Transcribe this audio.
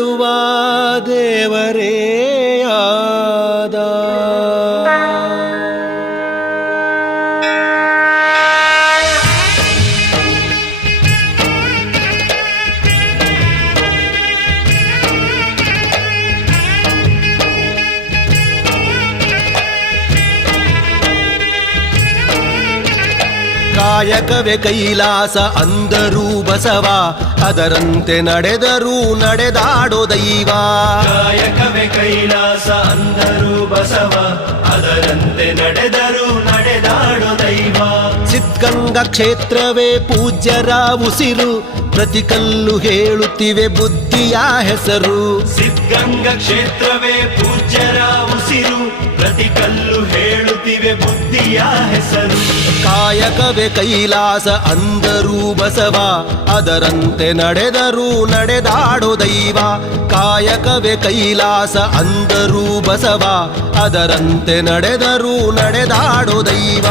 ಮಾಡುವ ದೇವರೇ ಆದ. ಕಾಯಕವೇ ಕೈಲಾಸ ಅಂದರೂ ಬಸವ, ಅದರಂತೆ ನಡೆದರೂ ನಡೆದಾಡೋ ದೈವ. ಕಾಯಕವೇ ಕೈಲಾಸ ಅಂದರೂ ಬಸವ, ಅದರಂತೆ ನಡೆದರೂ ನಡೆದಾಡೋ ದೈವ. ಸಿದ್ಧಗಂಗಾ ಕ್ಷೇತ್ರವೇ ಪೂಜ್ಯರ ಉಸಿರು, ಪ್ರತಿ ಕಲ್ಲು ಹೇಳುತ್ತಿವೆ ಬುದ್ಧಿಯ ಹೆಸರು. ಸಿದ್ಧಗಂಗಾ ಕ್ಷೇತ್ರವೇ ಪೂಜ್ಯರ ಉಸಿರು, ಪ್ರತಿ ಕಲ್ಲು ಹೇಳುತ್ತಿವೆ ಬುದ್ಧಿಯ ಹೆಸರು. ಕಾಯಕವೇ ಕೈಲಾಸ ಅಂದರೂ ಬಸವ, ಅದರಂತೆ ನಡೆದರೂ ನಡೆದಾಡೋ ದೈವ. ಕಾಯಕವೇ ಕೈಲಾಸ ಅಂದರೂ ಬಸವ, ಅದರಂತೆ ನಡೆದರೂ ನಡೆದಾಡೋ ದೈವ.